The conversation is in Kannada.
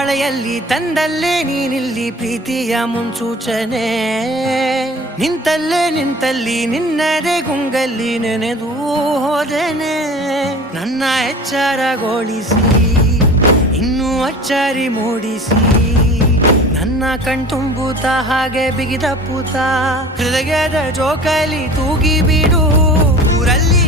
ಮಳೆಯಲ್ಲಿ ತಂದಲ್ಲೇ ನೀನಿಲ್ಲಿ ಪ್ರೀತಿಯ ಮುನ್ಸೂಚನೆ ನಿಂತಲ್ಲಿ ನಿನ್ನದೇ ಗುಂಗಲ್ಲಿ ನೆನೆದು ಹೋದೆನೆ ನನ್ನ ಎಚ್ಚರಗೊಳಿಸಿ ಇನ್ನೂ ಅಚ್ಚರಿ ಮೂಡಿಸಿ ನನ್ನ ಕಣ್ತುಂಬುತ್ತ ಹಾಗೆ ಬಿಗಿದ ಪೂತ ಹೃದಯದ ಜೋಕಾಲಿ ತೂಗಿ ಬಿಡು ಊರಲ್ಲಿ